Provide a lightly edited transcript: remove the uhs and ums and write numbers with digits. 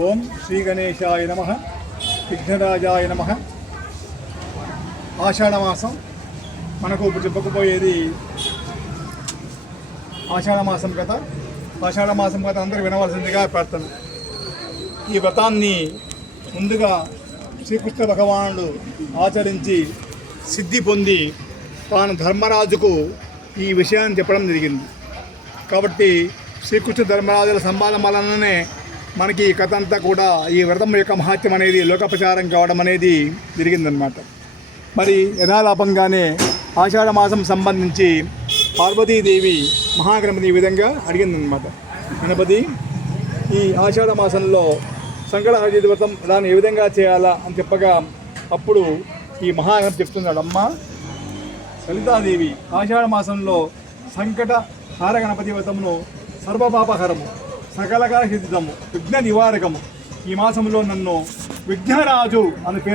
ఓం శ్రీ గణేశాయ నమః, విఘ్నరాజాయ నమః. ఆషాఢమాసం మనకు ఇప్పుడు చెప్పకపోయేది ఆషాఢమాసం కథ. ఆషాఢమాసం కథ అందరూ వినవలసిందిగా ప్రార్థన. ఈ వ్రతాన్ని ముందుగా శ్రీకృష్ణ భగవానుడు ఆచరించి సిద్ధి పొంది తాను ధర్మరాజుకు ఈ విషయాన్ని చెప్పడం జరిగింది. కాబట్టి శ్రీకృష్ణ ధర్మరాజుల సంవాదం వలననే మనకి ఈ కథ అంతా కూడా ఈ వ్రతం యొక్క మహత్యం అనేది లోకప్రచారం కావడం అనేది జరిగిందనమాట. మరి యథాలాపంగానే ఆషాఢమాసం సంబంధించి పార్వతీదేవి మహాగణపతి ఈ విధంగా అడిగిందనమాట. గణపతి, ఈ ఆషాఢమాసంలో సంకటహర వ్రతం దాన్ని ఏ విధంగా చేయాలా అని చెప్పగా అప్పుడు ఈ మహాగణపతి చెప్తున్నాడు, అమ్మ లలితాదేవి, ఆషాఢమాసంలో సంకట హార గణపతి వ్రతమును సర్వపాపహరము, సకలకల హితము, విఘ్న నివారకము. ఈ మాసంలో నన్ను విఘ్నరాజు అని పేరు